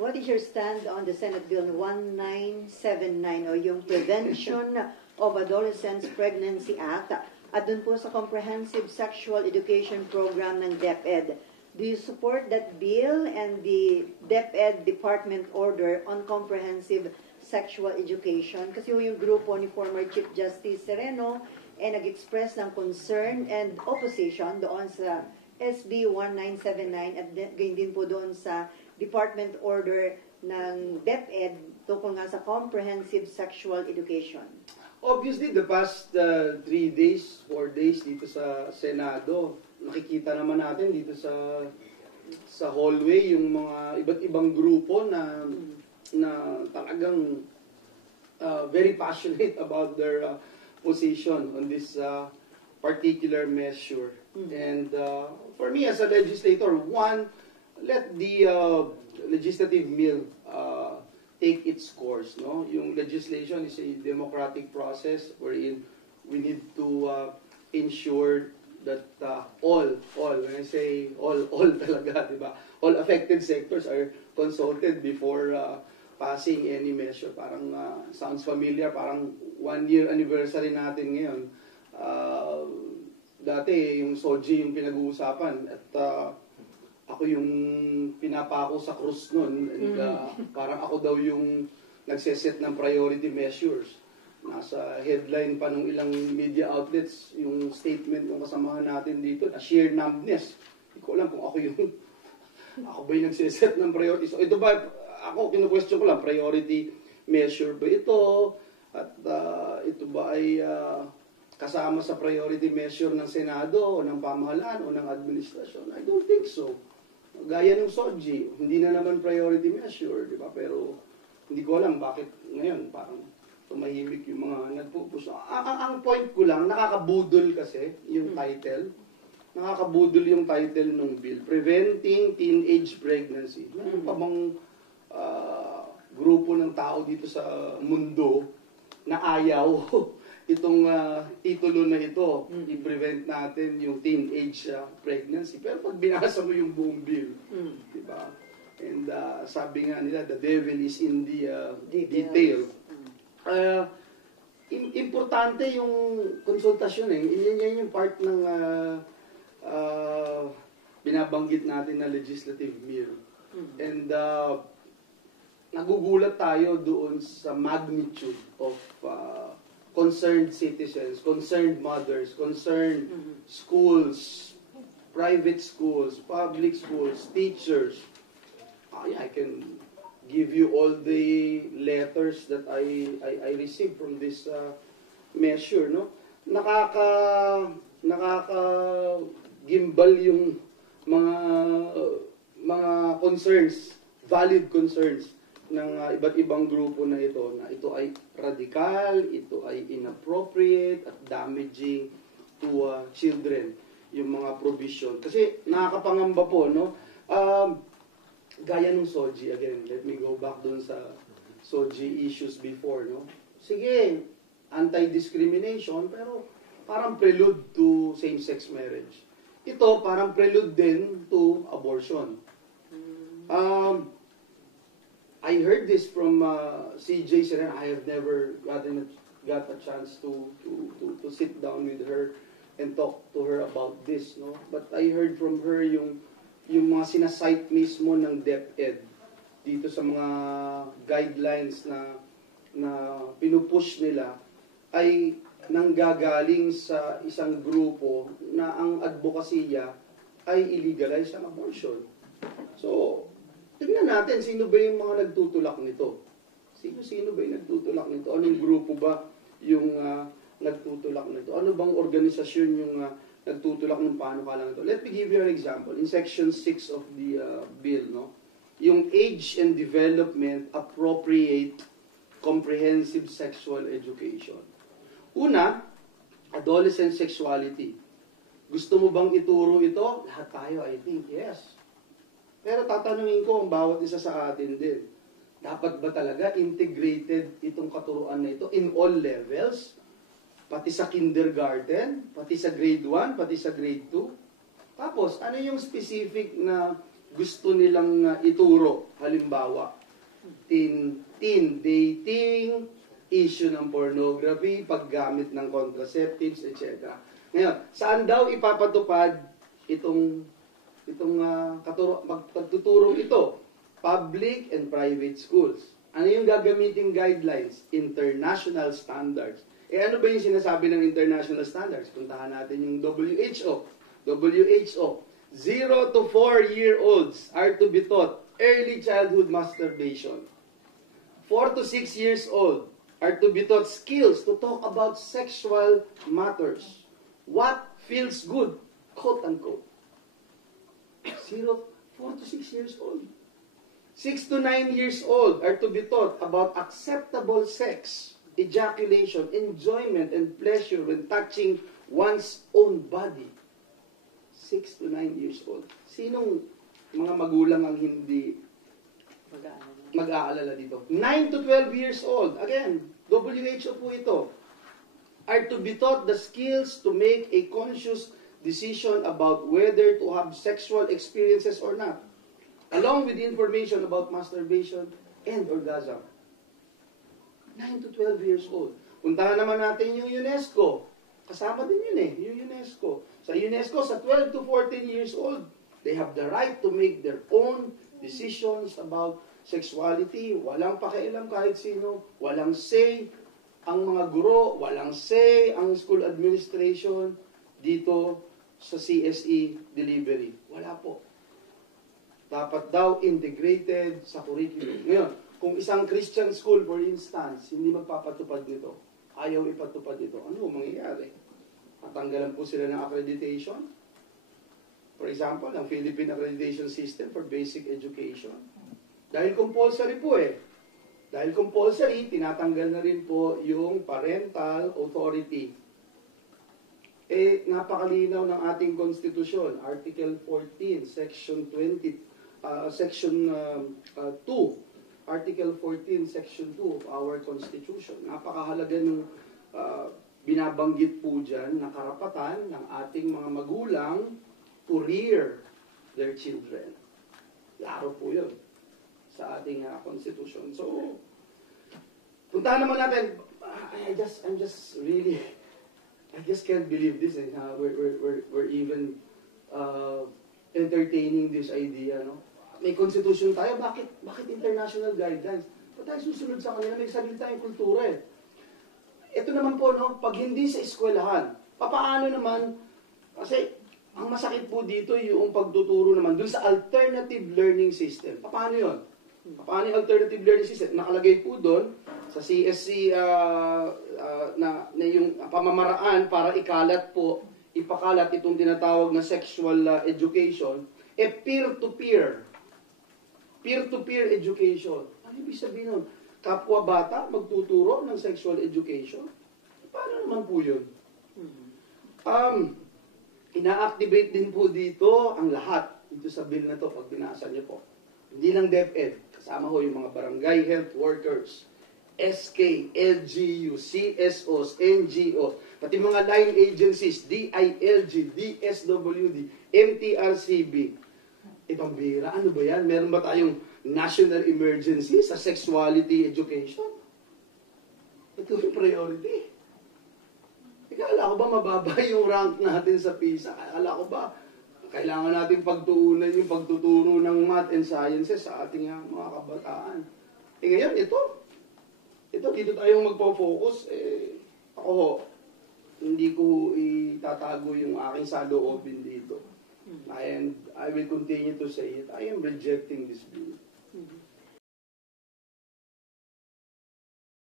What is your stand on the Senate Bill 1979 o yung Prevention of Adolescents Pregnancy Act at dun po sa Comprehensive Sexual Education Program ng DepEd? Do you support that bill and the DepEd Department Order on Comprehensive Sexual Education? Kasi yung grupo ni former Chief Justice Sereno ay nag-express ng concern and opposition doon sa SB 1979 at gayon din po doon sa Department Order ng DepEd tungkol nga sa Comprehensive Sexual Education. Obviously, the past 3 days, 4 days dito sa Senado, nakikita naman natin dito sa hallway yung mga iba't ibang grupo na talagang very passionate about their position on this particular measure. And for me as a legislator, one, let the legislative mill take its course. No, yung legislation is a democratic process wherein we need to ensure that all, when I say all talaga, di ba? All affected sectors are consulted before passing any measure. Parang sounds familiar, parang 1-year anniversary natin ngayon. Dati yung SOGI yung pinag-uusapan at ako yung pinapako sa krus nun. And, parang ako daw yung nagseset ng priority measures. Nasa headline pa nung ilang media outlets yung statement ng kasamahan natin dito na sheer numbness. Hindi ko alam kung ako ba yung nagseset ng priority. So ito ba, ako kinu-question ko lang, priority measure ba ito? At ito ba ay kasama sa priority measure ng Senado o ng pamahalaan o ng administrasyon? I don't think so. Gaya ng SOGI, hindi na naman priority measure, di ba? Pero hindi ko alam bakit ngayon parang tumahimik yung mga nagpupush. Ang point ko lang, nakakabudol kasi yung title. Nakakabudol yung title ng bill. Preventing Teenage Pregnancy. Meron pa bang grupo ng tao dito sa mundo na ayaw itong titulo na ito, i-prevent natin yung teenage pregnancy. Pero pag binasa mo yung buong bill, di ba? And sabi nga nila, the devil is in the detail. Importante yung konsultasyon eh. Yan yung part ng binabanggit natin na legislative bill. And nagugulat tayo doon sa magnitude of concerned citizens, concerned mothers, concerned schools, private schools, public schools, teachers. I can give you all the letters that I received from this measure, no? Nakaka-gimbal yung mga concerns, valid concerns ng iba't ibang grupo na ito ay radikal, ito ay inappropriate at damaging to children, yung mga provision. Kasi nakakapangamba po, no? Gaya ng SOGI, again, let me go back dun sa SOGI issues before, no? Sige, anti-discrimination, pero parang prelude to same-sex marriage. Ito, parang prelude din to abortion. I heard this from CJ Serena. I have never got a chance to sit down with her and talk to her about this, no? But I heard from her yung mga sinasite mismo ng DepEd dito sa mga guidelines na pinupush nila ay nanggagaling sa isang grupo na ang advokasya ay illegalize ang abortion. So, tingnan natin, sino ba yung mga nagtutulak nito? Sino ba yung nagtutulak nito? Anong grupo ba yung nagtutulak nito? Ano bang organisasyon yung nagtutulak ng panukala nito? Let me give you an example. In Section 6 of the bill, no? Yung Age and Development Appropriate Comprehensive Sexual Education. Una, adolescent sexuality. Gusto mo bang ituro ito? Lahat tayo, I think, yes. Pero tatanungin ko ang bawat isa sa atin din. Dapat ba talaga integrated itong katuruan na ito in all levels? Pati sa kindergarten, pati sa grade 1, pati sa grade 2? Tapos, ano yung specific na gusto nilang ituro. Halimbawa, teen dating, issue ng pornography, paggamit ng contraceptives, etc. Ngayon, saan daw ipapatupad itong pagtuturong ito? Public and private schools. Ano yung gagamiting guidelines? International standards. Ano ba yung sinasabi ng international standards? Puntahan natin yung WHO. WHO, 0 to 4-year-olds are to be taught early childhood masturbation. 4 to 6 years old are to be taught skills to talk about sexual matters. What feels good, quote unquote. 4 to 6 years old. 6 to 9 years old are to be taught about acceptable sex, ejaculation, enjoyment, and pleasure when touching one's own body. 6 to 9 years old. Sinong mga magulang ang hindi mag-aalala dito? 9 to 12 years old, again, WHO po ito, are to be taught the skills to make a conscious decision about whether to have sexual experiences or not, along with information about masturbation and orgasm. 9 to 12 years old. Puntahan naman natin yung UNESCO. Kasama din yun yung UNESCO. Sa UNESCO, sa 12 to 14 years old, they have the right to make their own decisions about sexuality. Walang pakialam kahit sino. Walang say ang mga guro. Walang say ang school administration dito sa CSE delivery. Wala po. Dapat daw integrated sa curriculum. Ngayon, kung isang Christian school, for instance, hindi magpapatupad dito, ayaw ipatupad dito, ano mangyayari? Matanggalan po sila ng accreditation. For example, ang Philippine Accreditation System for Basic Education. Dahil compulsory po Dahil compulsory, tinatanggal na rin po yung parental authority. Napakalinaw ng ating konstitusyon, Article 14, Section 20, Section 2, Article 14, Section 2 of our Constitution. Napakahalaga ng binabanggit po dyan na karapatan ng ating mga magulang to rear their children. Laro po yun sa ating Constitution. So, puntahan naman natin, I just can't believe this. We're even entertaining this idea, no? May constitution tayo, bakit international guidelines? Ba't tayo susunod sa kanila? May sarili tayong kultura Ito naman po, no, pag hindi sa eskwelahan, papaano naman, kasi ang masakit po dito yung pagtuturo naman dun sa alternative learning system. Paano yun? Paano yung alternative learning system? Nakalagay po doon sa CSC na yung pamamaraan para ipakalat itong tinatawag na sexual education, peer-to-peer education. Ano ibig sabihin nun? Kapwa bata magtuturo ng sexual education? Paano naman po yun? Ina-activate din po dito ang lahat dito sa bill na to pag binasa niyo po. Hindi lang DepEd, kasama ho yung mga barangay health workers, SK, LGU, CSOs, NGOs, pati mga line agencies, DILG, DSWD, MTRCB. Pambira, ano ba yan? Meron ba tayong national emergency sa sexuality education? Ito yung priority. Akala ko ba mababa yung rank natin sa PISA? Akala ko ba kailangan natin pagtuunan yung pagtuturo ng math and sciences sa ating mga kabataan? Ngayon, dito tayong magpo-focus. Ako, hindi ko itatago yung aking saloobin dito. And I will continue to say it. I am rejecting this bill.